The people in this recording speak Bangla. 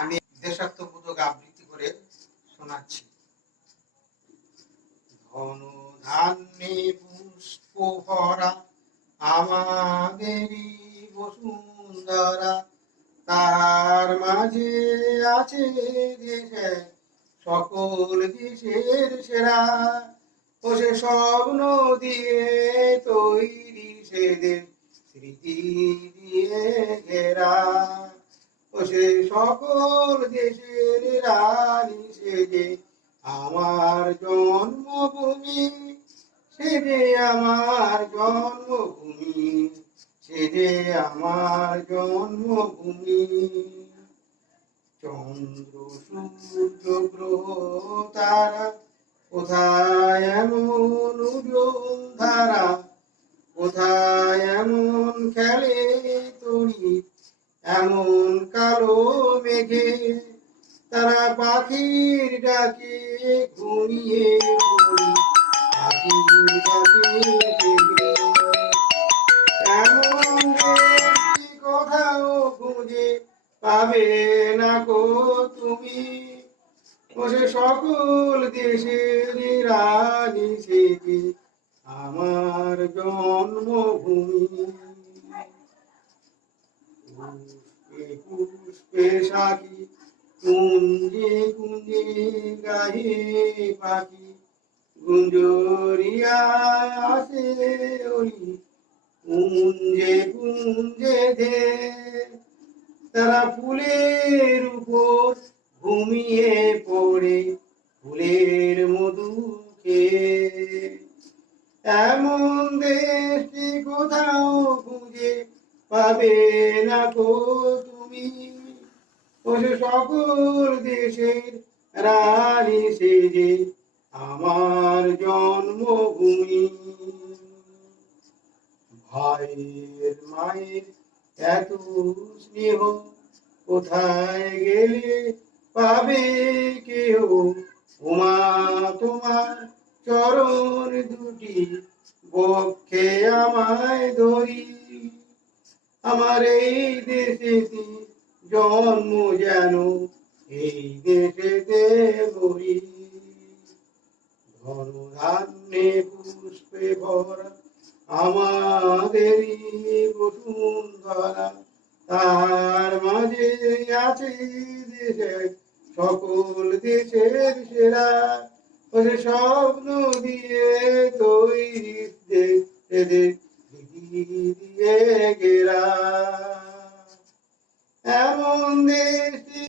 আমি দেশাত্মবোধক আবৃত্তি করে শোনাচ্ছি। ধন ধান্যে পুষ্প ভরা আমাদেরই বসুন্ধরা, তার মাঝে আছে দেশে সকল দেশের সেরা। ও সে স্বপ্ন দিয়ে তৈরি সে দেশ, স্মৃতি দিয়ে ঘেরা। ও সে সকল দেশের রানী সে যে আমার জন্মভূমি, সে যে আমার জন্মভূমি, সে যে আমার জন্মভূমি। চন্দ্র সূর্য গ্রহ তারা কোথায় এমন উজ্জ্বল ধারা, কোথায় এমন খেলে তড়ি এমন কালো মেঘে। তারা পাখির ডাকে ঘুমিয়ে পড়ি, পাখির ডাকে জেগে। এমন দেশটি কোথাও খুঁজে পাবে না কো তুমি, ও সে সকল দেশের রানী সে যে আমার জন্মভূমি। পুষ্পে পুষ্পে সাখী কুঞ্জে কুঞ্জে গাহে পাখি, গুঞ্জরিয়া আসে ওলি কুঞ্জে কুঞ্জে ধে। তারা ফুলের উপর ঘুমিয়ে পড়ে ফুলের মধু খেয়ে। এমন দেশটি কোথাও খুঁজে পাবে না কো তুমি, ও সে সকল দেশের রানী সে যে আমার জন্মভূমি। ভাইয়ের মায়ের এত স্নেহ কোথায় গেলে পাবে কেহ, ওমা তোমার চরণ দুটি বক্ষে আমায় ধরি। আমার এই দেশেতে জন্ম যেন এই দেশেতে মরি। ধন ধান্যে পুষ্পে ভরা আমাদেরই বসুন্ধরা, তার মাঝে আছে দেশের সকল দেশের সেরা। ও সে স্বপ্ন দিয়ে তৈরি দেশ দিয়ে ঘেরা। এমন দেশটি